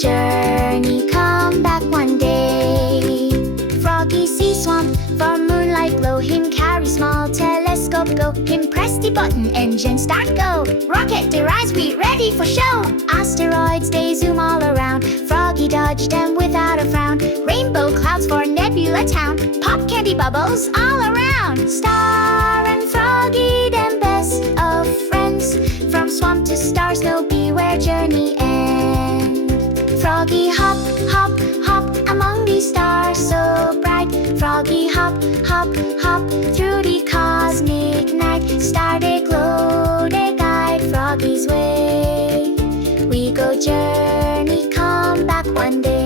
journey, come back one day. Froggy see swamp, for moonlight glow. Him carry small telescope, go. Him press the button, engine start go. Rocket derives, we ready for show. Asteroids, they zoom all around. Froggy dodge them without a frown. Rainbow clouds for nebula town. Pop candy bubbles all around. Star and Froggy, them best of friends. From swamp to stars, no beware journey end. Froggy hop, hop, hop among the stars so bright. Froggy hop, hop, hop through the cosmic night. Star they glow, they guide Froggy's way. We go journey, come back one day.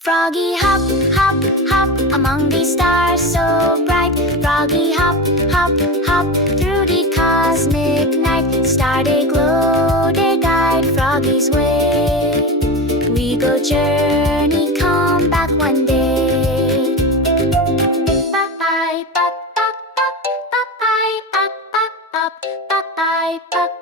Froggy hop, hop, hop among the stars so bright. Froggy hop, hop, hop through the cosmic night. Star they glow, they guide Froggy's way. We go journey, come back one day. Bye bye, bye bye, bye bye, bye bye, bye bye, bye bye.